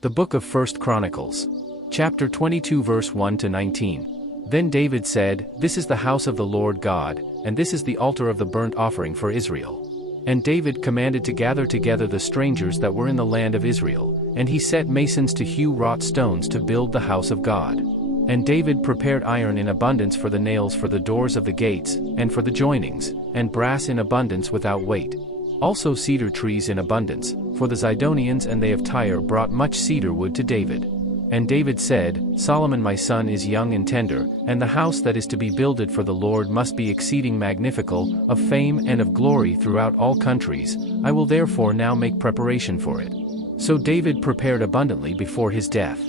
The Book of 1 Chronicles. Chapter 22 verse 1 to 19. Then David said, This is the house of the Lord God, and this is the altar of the burnt offering for Israel. And David commanded to gather together the strangers that were in the land of Israel, and he set masons to hew wrought stones to build the house of God. And David prepared iron in abundance for the nails for the doors of the gates, and for the joinings, and brass in abundance without weight. Also cedar trees in abundance, for the Zidonians and they of Tyre brought much cedar wood to David. And David said, Solomon my son is young and tender, and the house that is to be builded for the Lord must be exceeding magnifical, of fame and of glory throughout all countries. I will therefore now make preparation for it. So David prepared abundantly before his death.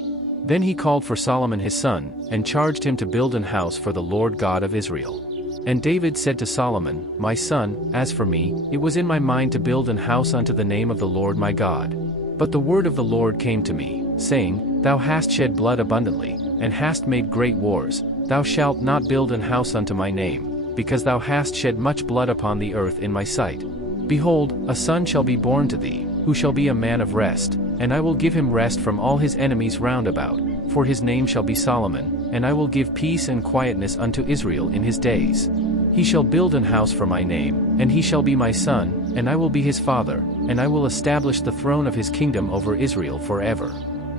Then he called for Solomon his son, and charged him to build an house for the Lord God of Israel. And David said to Solomon, My son, as for me, it was in my mind to build an house unto the name of the Lord my God. But the word of the Lord came to me, saying, Thou hast shed blood abundantly, and hast made great wars. Thou shalt not build an house unto my name, because thou hast shed much blood upon the earth in my sight. Behold, a son shall be born to thee, who shall be a man of rest, and I will give him rest from all his enemies round about, for his name shall be Solomon, and I will give peace and quietness unto Israel in his days. He shall build an house for my name, and he shall be my son, and I will be his father, and I will establish the throne of his kingdom over Israel forever.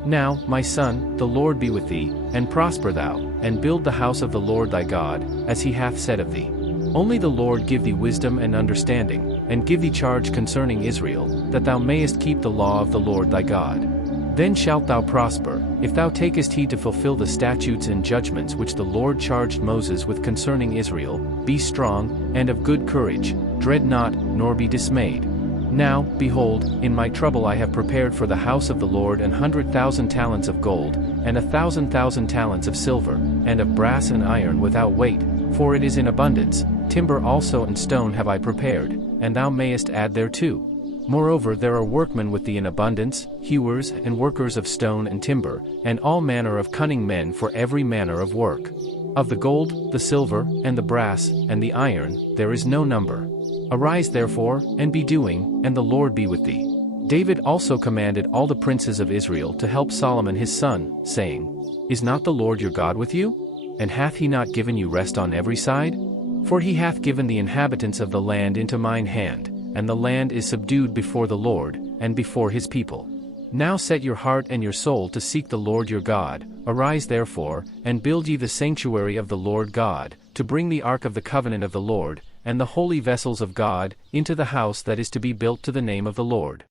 Now, my son, the Lord be with thee, and prosper thou, and build the house of the Lord thy God, as he hath said of thee. Only the Lord give thee wisdom and understanding, and give thee charge concerning Israel, that thou mayest keep the law of the Lord thy God. Then shalt thou prosper, if thou takest heed to fulfill the statutes and judgments which the Lord charged Moses with concerning Israel. Be strong, and of good courage, dread not, nor be dismayed. Now, behold, in my trouble I have prepared for the house of the Lord 100,000 talents of gold, and 1,000,000 talents of silver, and of brass and iron without weight, for it is in abundance. Timber also and stone have I prepared, and thou mayest add thereto. Moreover there are workmen with thee in abundance, hewers and workers of stone and timber, and all manner of cunning men for every manner of work. Of the gold, the silver, and the brass, and the iron, there is no number. Arise therefore, and be doing, and the Lord be with thee. David also commanded all the princes of Israel to help Solomon his son, saying, Is not the Lord your God with you? And hath he not given you rest on every side? For he hath given the inhabitants of the land into mine hand, and the land is subdued before the Lord, and before his people. Now set your heart and your soul to seek the Lord your God. Arise therefore, and build ye the sanctuary of the Lord God, to bring the ark of the covenant of the Lord, and the holy vessels of God, into the house that is to be built to the name of the Lord.